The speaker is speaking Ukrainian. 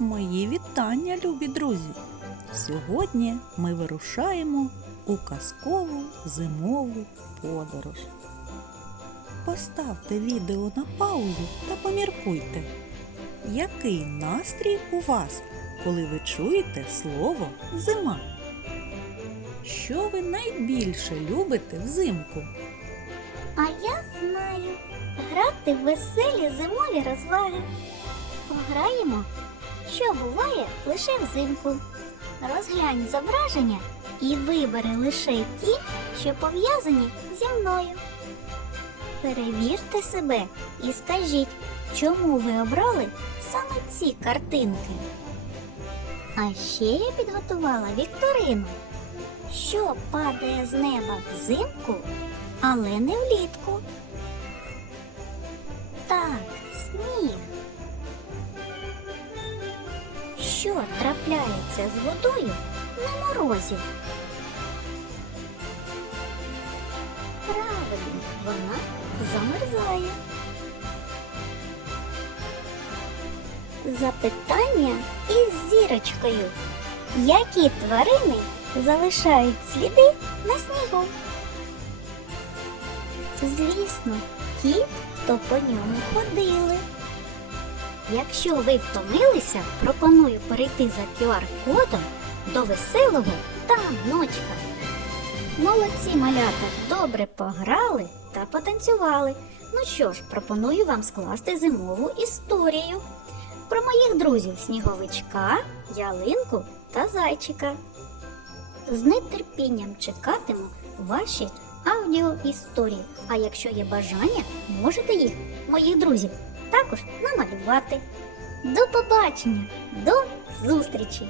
Мої вітання, любі друзі! Сьогодні ми вирушаємо у казкову зимову подорож. Поставте відео на паузу та поміркуйте, який настрій у вас, коли ви чуєте слово зима? Що ви найбільше любите взимку? А я знаю грати в веселі зимові розваги. Пограємо, що буває лише взимку. Розглянь зображення і вибери лише ті, що пов'язані зі мною. Перевірте себе і скажіть, чому ви обрали саме ці картинки. А ще я підготувала вікторину, що падає з неба взимку, але не влітку. Так, сніг. Що трапляється з водою на морозі? Правильно, вона замерзає. Запитання із зірочкою. Які тварини залишають сліди на снігу? Звісно, ті, хто по ньому ходили. Якщо ви втомилися, пропоную перейти за QR-кодом до веселого таночка. Молодці малята добре пограли та потанцювали. Ну що ж, пропоную вам скласти зимову історію про моїх друзів сніговичка, ялинку та зайчика. З нетерпінням чекатиму ваші аудіоісторії. А якщо є бажання, можете їх, моїх друзів, також намалювати. До побачення, до зустрічі!